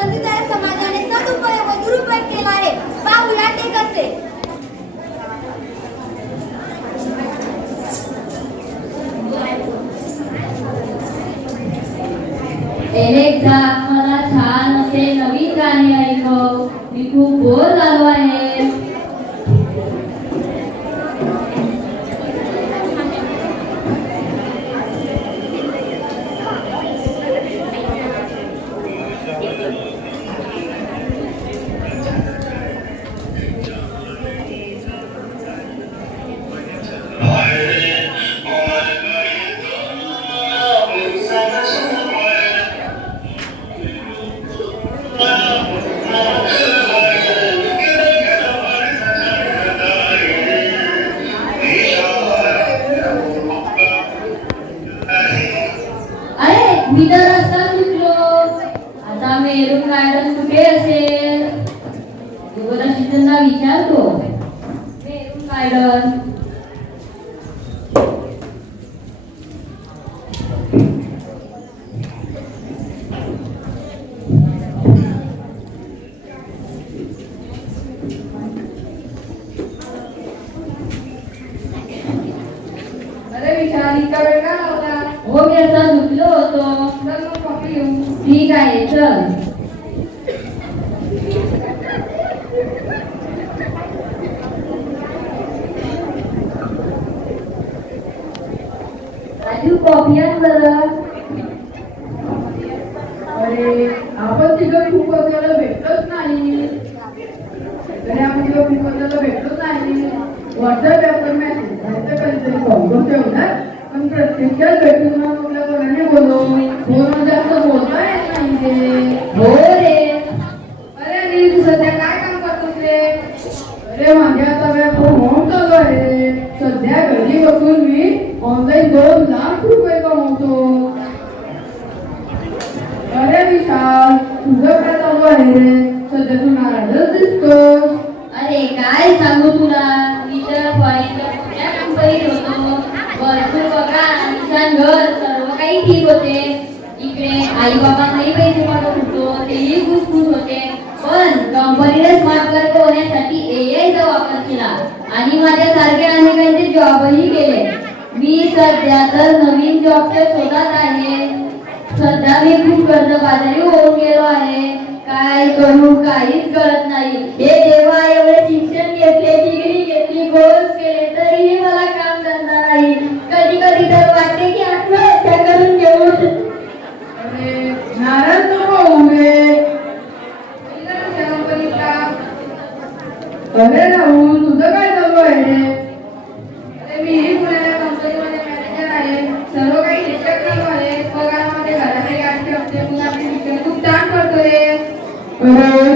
하는 뜻 我平安的 ठीक होते. इकडे आई बाबांनाही पैसे पाठवत होतो तेही खुशखुश होते. पण कंपनीला स्मार्ट वर्क होण्यासाठी एआयचा वापर केला. आणि माझ्या माझ्यासारख्या अनेकांचे जॉबही केले मी सध्या तर नवीन जॉबच्या शोधात आहे. सध्या मी खूप कर्जबाजारी होऊन गेलो आहे. काय करू काहीच कळत नाही. हे देवा एवढे शिक्षण घेतले डिग्री घेतली गोल Amen.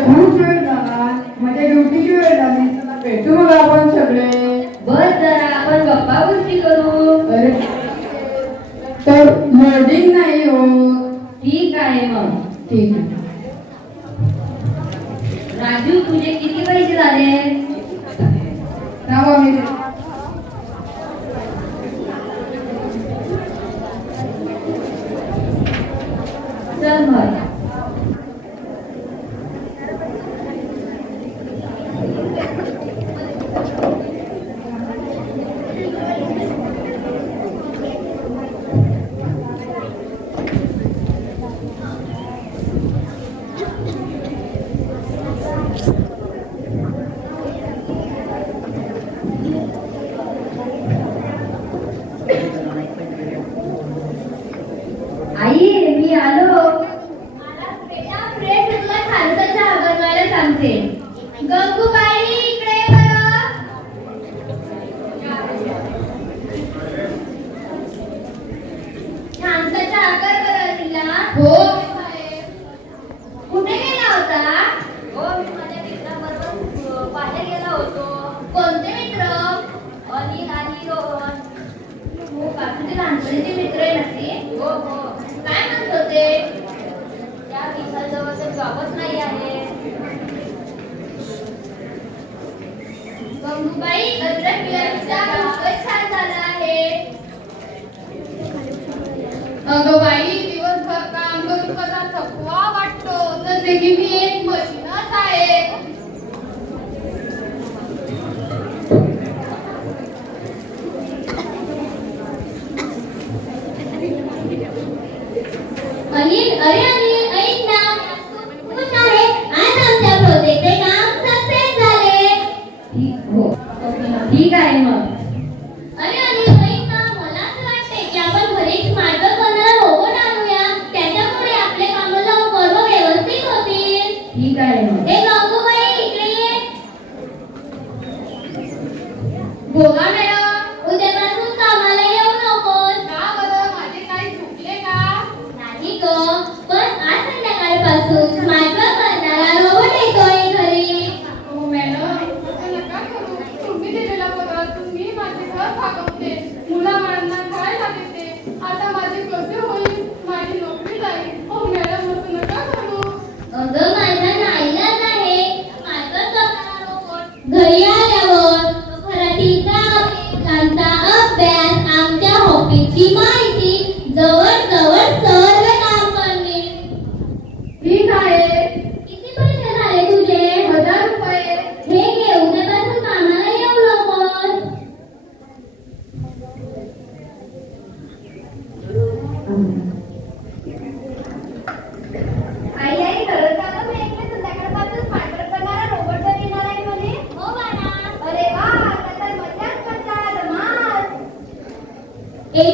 गंगूबाई अजरक अगं बाई दिवसभर काम करून वाटतो. तर नेहमी एक मशीनच आहे. अनिल अरे এই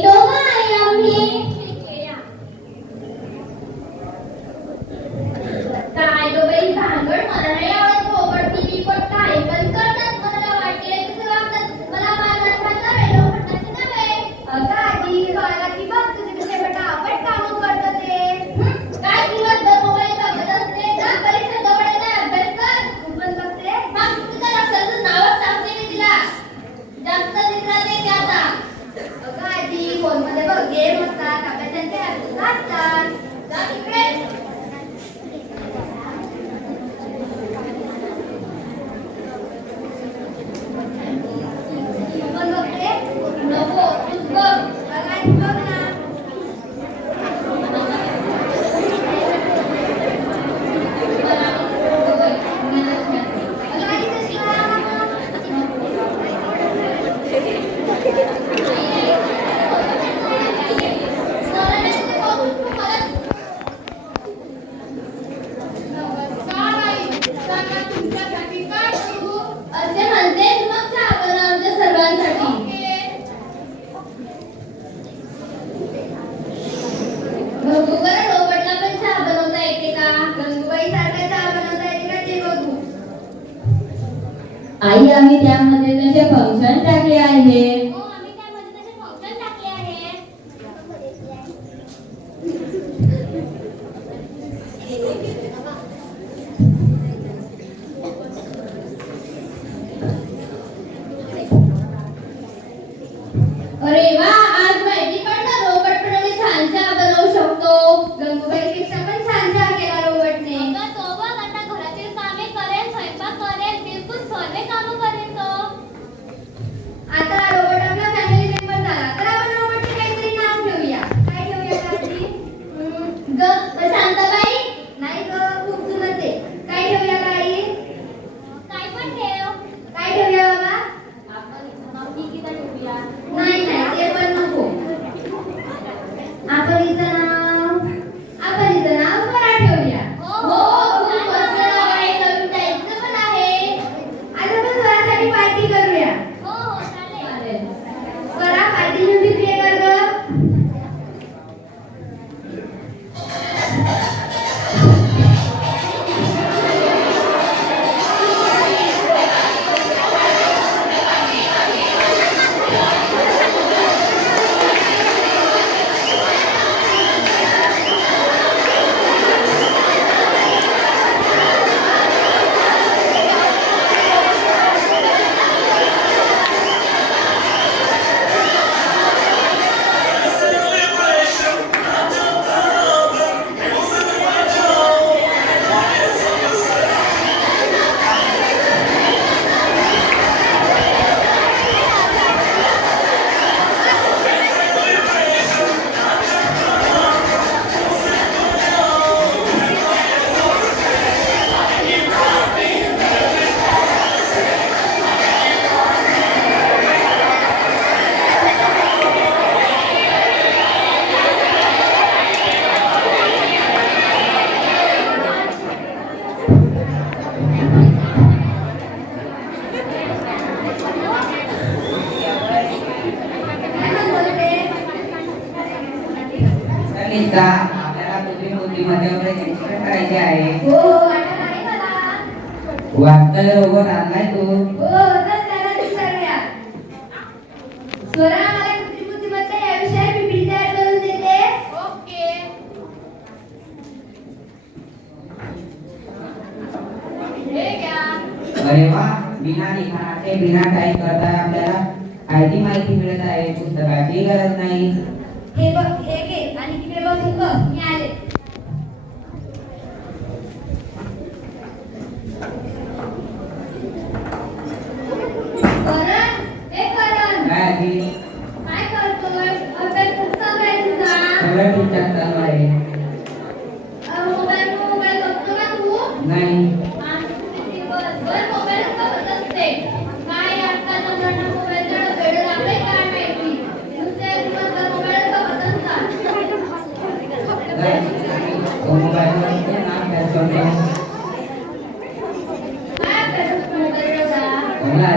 Gerak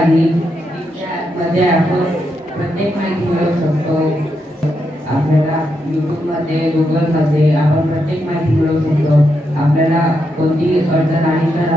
आणि मध्ये आपण प्रत्येक माहिती मिळवू शकतो. आपल्याला यूट्यूबमध्ये गुगलमध्ये आपण प्रत्येक माहिती मिळवू शकतो. आपल्याला कोणती अडचण आली तर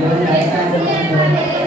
Với lại, hai.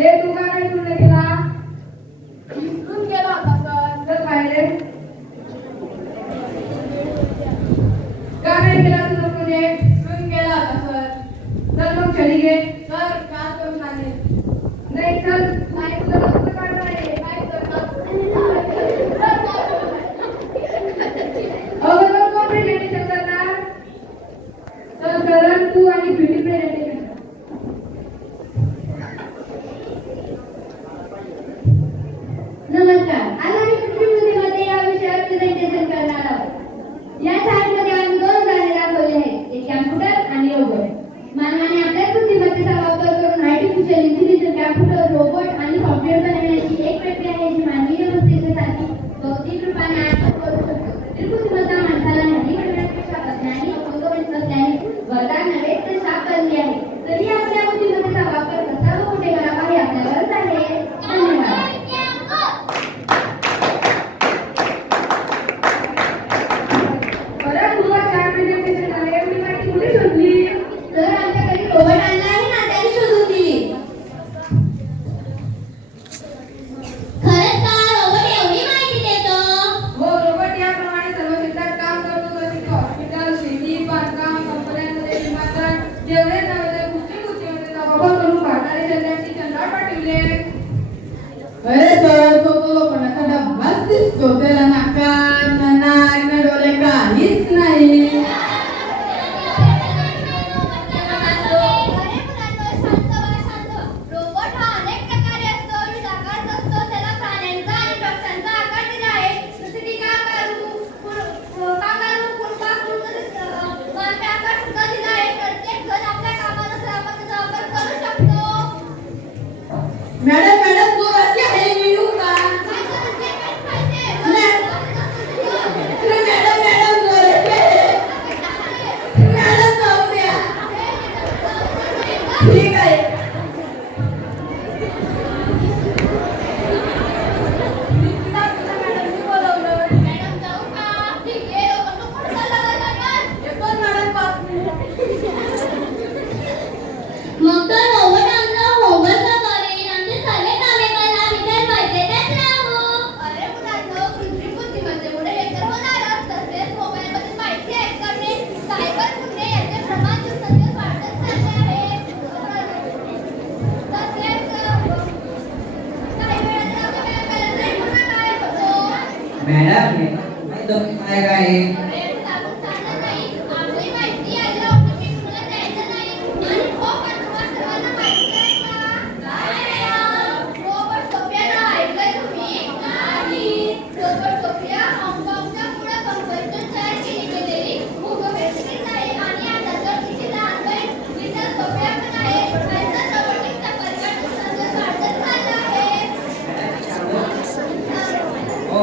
दे तू का नाही तुला दिला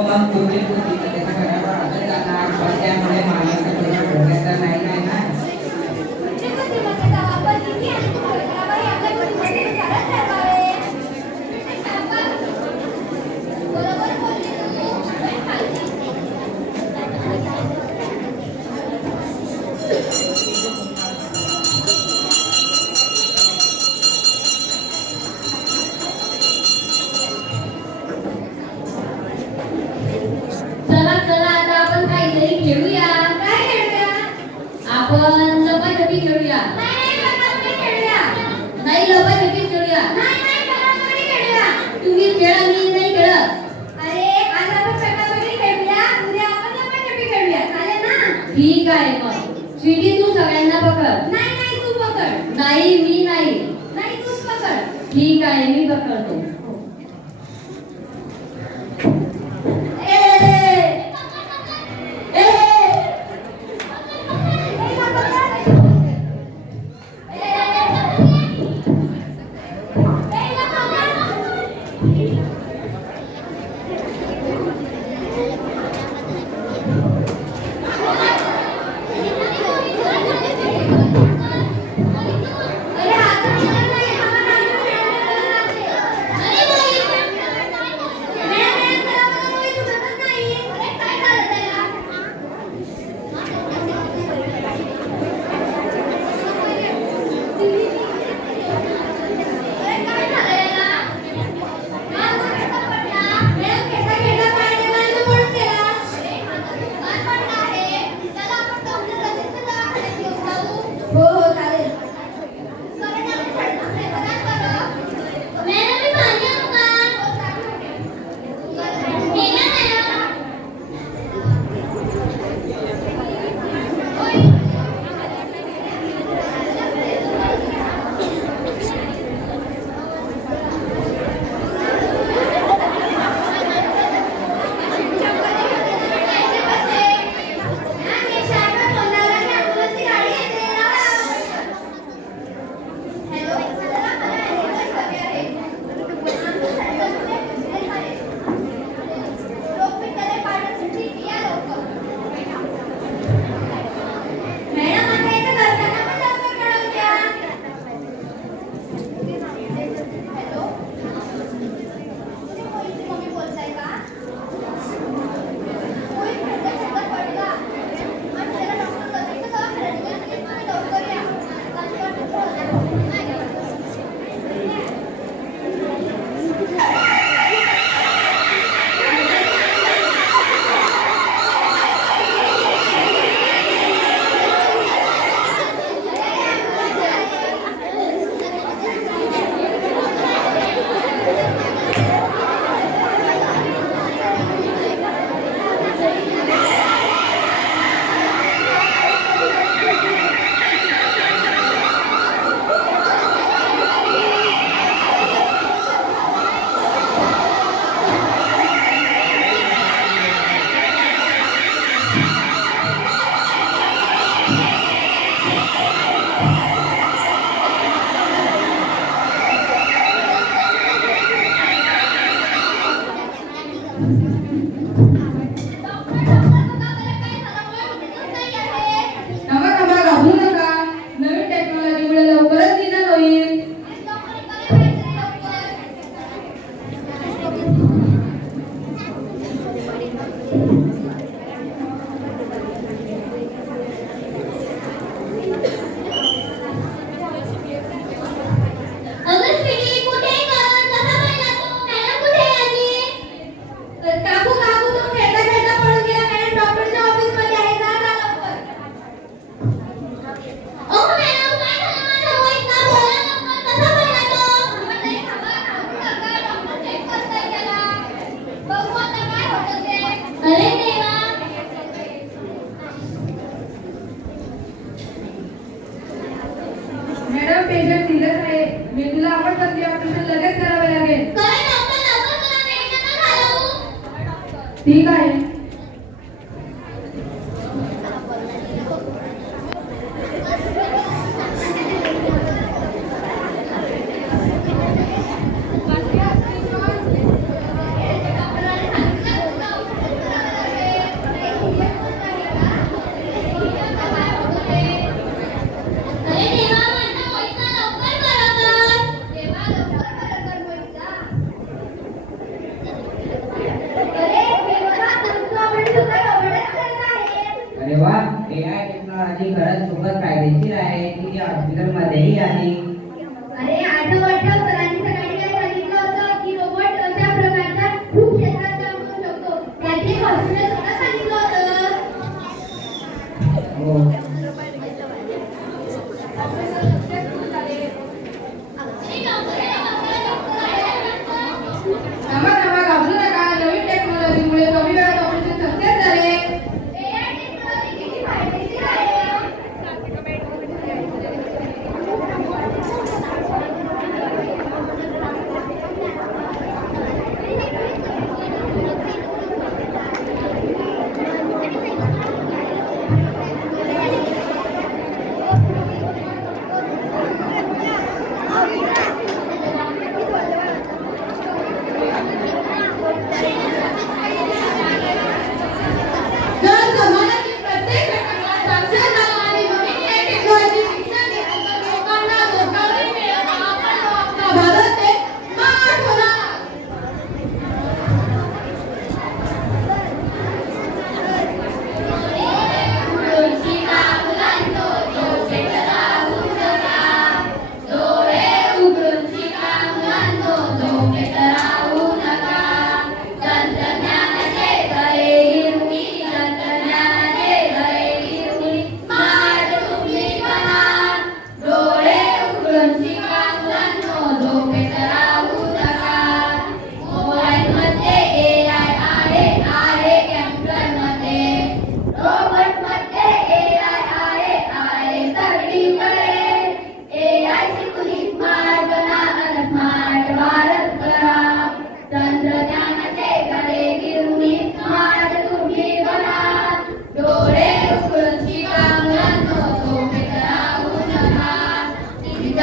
mampu menyebut di kedekatan orang yang ठीक आहे मग. स्वीटी तू सगळ्यांना पकड. नाही नाही तू पकड. नाही मी नाही. नाही तूच पकड. ठीक आहे मी पकडतो.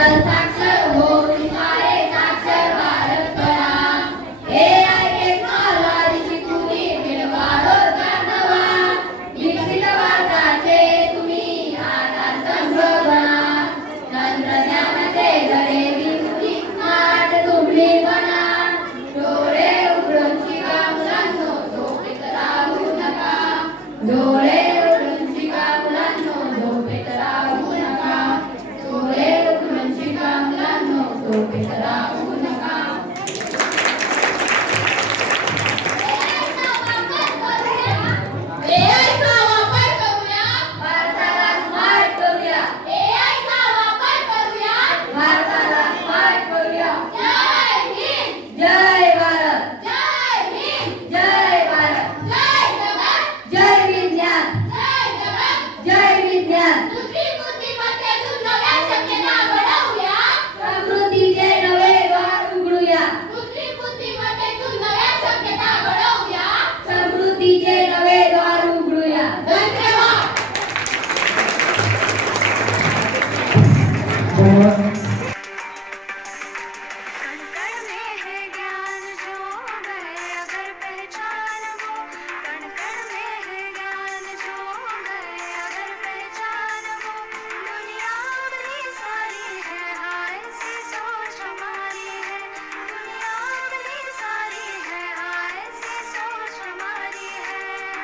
the taxer